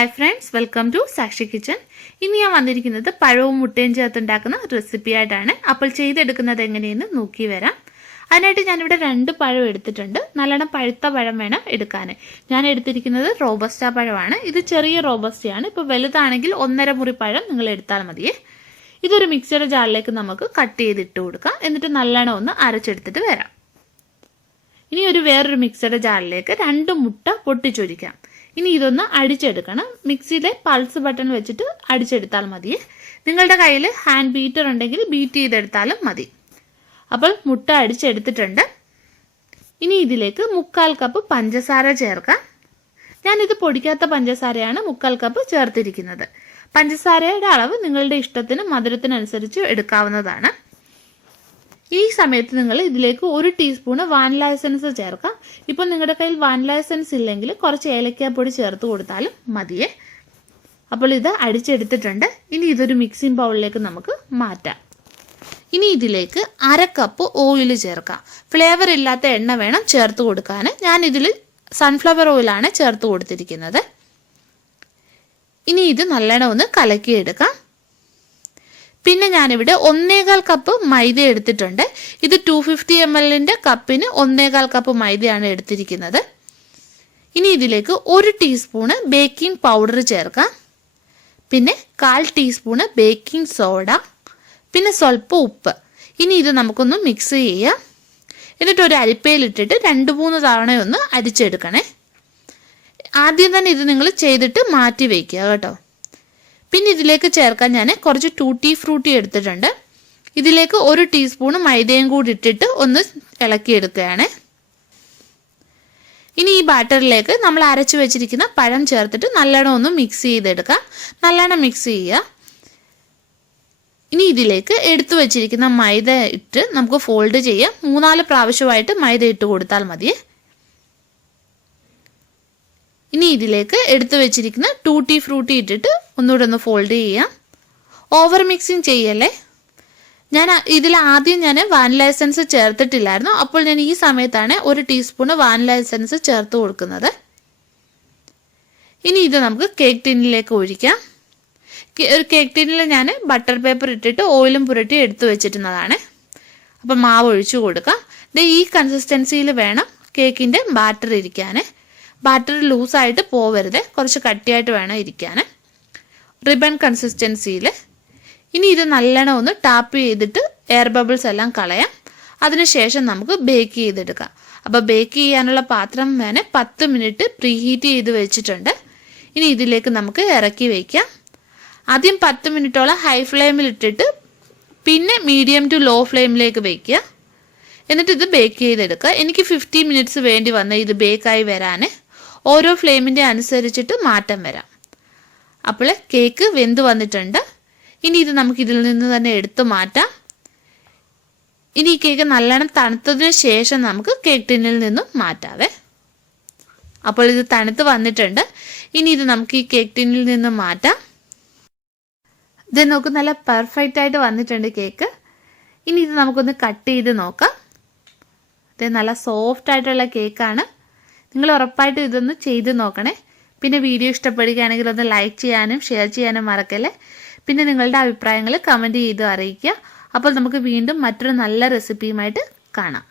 Hi friends, welcome to Sakshi kitchen. ഇന്ന് ഞാൻ വന്നിരിക്കുന്നത് പഴവും മുട്ടയും ചേർത്ത് ഉണ്ടാക്കുന്ന റെസിപ്പി ആയിട്ടാണ്. അപ്പോൾ ചെയ്തെടുക്കുന്നത് എങ്ങനെയെന്ന് നോക്കി വരാം. അതിനായിട്ട് ഞാൻ ഇവിടെ 2 പഴം എടുത്തിട്ടുണ്ട്. നല്ലോണം പഴുത്ത പഴം വേണം എടുക്കാൻ. ഞാൻ എടുത്തിരിക്കുന്നത് റോബസ്റ്റ പഴമാണ്. ഇത് ചെറിയ റോബസ്റ്റയാണ്. ഇപ്പോൾ വലുതാണെങ്കിൽ 1.5 മുറി പഴം നിങ്ങൾ എടുത്താൽ മതിയേ. ഇതൊരു മിക്സിയുടെ ജാറിലേക്ക് നമുക്ക് കട്ട് ചെയ്തിട്ട് കൊടുക്കാം. എന്നിട്ട് നല്ലോണം ഒന്ന് അരച്ചെടുത്തിട്ട് വരാം. ഇനി വേറൊരു മിക്സിയുടെ ജാറിലേക്ക് 2 മുട്ട പൊട്ടിച്ചൊഴിക്കാം. ഇനി ഇതൊന്ന് അടിച്ചെടുക്കണം. മിക്സിയിലെ പൾസ് ബട്ടൺ വെച്ചിട്ട് അടിച്ചെടുത്താൽ മതി. നിങ്ങളുടെ കയ്യിൽ ഹാൻഡ് ബീറ്റർ ഉണ്ടെങ്കിൽ ബീറ്റ് ചെയ്തെടുത്താലും മതി. അപ്പോൾ മുട്ട അടിച്ചെടുത്തിട്ടുണ്ട്. ഇനി ഇതിലേക്ക് 1/4 കപ്പ് പഞ്ചസാര ചേർക്കാം. ഞാനിത് പൊടിക്കാത്ത പഞ്ചസാരയാണ് 1/4 കപ്പ് ചേർത്തിരിക്കുന്നത്. പഞ്ചസാരയുടെ അളവ് നിങ്ങളുടെ ഇഷ്ടത്തിന് മധുരത്തിനനുസരിച്ച് എടുക്കാവുന്നതാണ്. ഈ സമയത്ത് നിങ്ങൾ ഇതിലേക്ക് 1 ടീസ്പൂൺ വാനില എസൻസ് ചേർക്കാം. ഇപ്പോൾ നിങ്ങളുടെ കയ്യിൽ വാനില എസൻസ് ഇല്ലെങ്കിൽ കുറച്ച് ഏലക്കാപ്പൊടി ചേർത്ത് കൊടുത്താലും മതിയേ. അപ്പോൾ ഇത് അടിച്ചെടുത്തിട്ടുണ്ട്. ഇനി ഇതൊരു മിക്സിംഗ് ബൗളിലേക്ക് നമുക്ക് മാറ്റാം. ഇനി ഇതിലേക്ക് 1/2 കപ്പ് ഓയിൽ ചേർക്കാം. ഫ്ലേവർ ഇല്ലാത്ത എണ്ണ വേണം ചേർത്ത് കൊടുക്കാൻ. ഞാനിതിൽ സൺഫ്ലവർ ഓയിലാണ് ചേർത്ത് കൊടുത്തിരിക്കുന്നത്. ഇനി ഇത് നല്ലോണം ഒന്ന് കലക്കിയെടുക്കാം. പിന്നെ ഞാനിവിടെ 1/4 കപ്പ് മൈദ എടുത്തിട്ടുണ്ട്. ഇത് 250 ml കപ്പിന് 1/4 കപ്പ് മൈദയാണ് എടുത്തിരിക്കുന്നത്. ഇനി ഇതിലേക്ക് 1 ടീസ്പൂണ് ബേക്കിംഗ് പൗഡർ ചേർക്കാം. പിന്നെ 1/4 ടീസ്പൂണ് ബേക്കിംഗ് സോഡ, പിന്നെ സ്വല്പം ഉപ്പ്. ഇനി ഇത് നമുക്കൊന്ന് മിക്സ് ചെയ്യാം. എന്നിട്ട് ഒരു അരിപ്പയിലിട്ടിട്ട് 2-3 തവണയൊന്ന് അരിച്ചെടുക്കണേ. ആദ്യം തന്നെ ഇത് നിങ്ങൾ ചെയ്തിട്ട് മാറ്റി വയ്ക്കുക കേട്ടോ. പിന്നെ ഇതിലേക്ക് ചേർക്കാൻ ഞാൻ കുറച്ച് ടൂട്ടി ഫ്രൂട്ടി എടുത്തിട്ടുണ്ട്. ഇതിലേക്ക് 1 ടീസ്പൂൺ മൈദയും കൂടി ഇട്ടിട്ട് ഒന്ന് ഇളക്കിയെടുക്കുകയാണ്. ഇനി ഈ ബാറ്ററിലേക്ക് നമ്മൾ അരച്ചു വെച്ചിരിക്കുന്ന പഴം ചേർത്തിട്ട് നല്ലോണം ഒന്ന് മിക്സ് ചെയ്തെടുക്കാം. നല്ലോണം മിക്സ് ചെയ്യുക. ഇനി ഇതിലേക്ക് എടുത്തു വെച്ചിരിക്കുന്ന മൈദ ഇട്ട് നമുക്ക് ഫോൾഡ് ചെയ്യാം. 3-4 പ്രാവശ്യമായിട്ട് മൈദ ഇട്ട് കൊടുത്താൽ മതി. ഇനി ഇതിലേക്ക് എടുത്തു വെച്ചിരിക്കുന്ന ടൂട്ടി ഫ്രൂട്ടി ഇട്ടിട്ട് ഒന്നുകൂടെ ഒന്ന് ഫോൾഡ് ചെയ്യാം. ഓവർ മിക്സിങ് ചെയ്യല്ലേ. ഇതിൽ ആദ്യം ഞാൻ വാനില എസൻസ് ചേർത്തിട്ടില്ലായിരുന്നു. അപ്പോൾ ഞാൻ ഈ സമയത്താണ് 1 ടീസ്പൂൺ വാനില എസൻസ് ചേർത്ത് കൊടുക്കുന്നത്. ഇനി ഇത് നമുക്ക് കേക്ക് ടിന്നിലേക്ക് ഒഴിക്കാം. ഒരു കേക്ക് ടിന്നിൽ ഞാൻ ബട്ടർ പേപ്പർ ഇട്ടിട്ട് ഓയിലും പുരട്ടി എടുത്തു വെച്ചിരുന്നതാണ്. അപ്പം മാവ് ഒഴിച്ചു കൊടുക്കാം. ഈ കൺസിസ്റ്റൻസിയിൽ വേണം കേക്കിൻ്റെ ബാറ്റർ ഇരിക്കാൻ. ബാറ്റർ ലൂസായിട്ട് പോവരുത്, കുറച്ച് കട്ടിയായിട്ട് വേണം ഇരിക്കാൻ, റിബൺ കൺസിസ്റ്റൻസിയിൽ. ഇനി ഇത് നല്ലോണം ഒന്ന് ടാപ്പ് ചെയ്തിട്ട് എയർ ബബിൾസ് എല്ലാം കളയാം. അതിനുശേഷം നമുക്ക് ബേക്ക് ചെയ്തെടുക്കാം. അപ്പോൾ ബേക്ക് ചെയ്യാനുള്ള പാത്രം ഞാൻ 10 മിനിറ്റ് പ്രീഹീറ്റ് ചെയ്ത് വെച്ചിട്ടുണ്ട്. ഇനി ഇതിലേക്ക് നമുക്ക് ഇറക്കി വയ്ക്കാം. ആദ്യം 10 മിനിറ്റോളം ഹൈ ഫ്ലെയിമിൽ ഇട്ടിട്ട് പിന്നെ മീഡിയം ടു ലോ ഫ്ലെയിമിലേക്ക് വയ്ക്കുക. എന്നിട്ട് ഇത് ബേക്ക് ചെയ്തെടുക്കുക. എനിക്ക് 50 മിനിറ്റ്സ് വേണ്ടി വന്ന ഇത് ബേക്കായി വരാൻ. ഓരോ ഫ്ലെയിമിൻ്റെ അനുസരിച്ചിട്ട് മാറ്റം വരാം. അപ്പോൾ കേക്ക് വെന്ത് വന്നിട്ടുണ്ട്. ഇനി ഇത് നമുക്ക് ഇതിൽ നിന്ന് തന്നെ എടുത്തു മാറ്റാം. ഇനി ഈ കേക്ക് നല്ലോണം തണുത്തതിന് ശേഷം നമുക്ക് കേക്ക് ടിന്നിൽ നിന്നും മാറ്റാവേ. അപ്പോൾ ഇത് തണുത്ത് വന്നിട്ടുണ്ട്. ഇനി ഇത് നമുക്ക് ഈ കേക്ക് ടിന്നിൽ നിന്നും മാറ്റാം. ഇത് നോക്ക്, നല്ല പെർഫെക്റ്റ് ആയിട്ട് വന്നിട്ടുണ്ട് കേക്ക്. ഇനി ഇത് നമുക്കൊന്ന് കട്ട് ചെയ്ത് നോക്കാം. ഇത് നല്ല സോഫ്റ്റ് ആയിട്ടുള്ള കേക്കാണ്. നിങ്ങൾ ഉറപ്പായിട്ടും ഇതൊന്ന് ചെയ്ത് നോക്കണേ. പിന്നെ വീഡിയോ ഇഷ്ടപ്പെടുകയാണെങ്കിൽ ഒന്ന് ലൈക്ക് ചെയ്യാനും ഷെയർ ചെയ്യാനും മറക്കല്ലേ. പിന്നെ നിങ്ങളുടെ അഭിപ്രായങ്ങൾ കമൻറ്റ് ചെയ്ത് അറിയിക്കുക. അപ്പോൾ നമുക്ക് വീണ്ടും മറ്റൊരു നല്ല റെസിപ്പിയുമായിട്ട് കാണാം.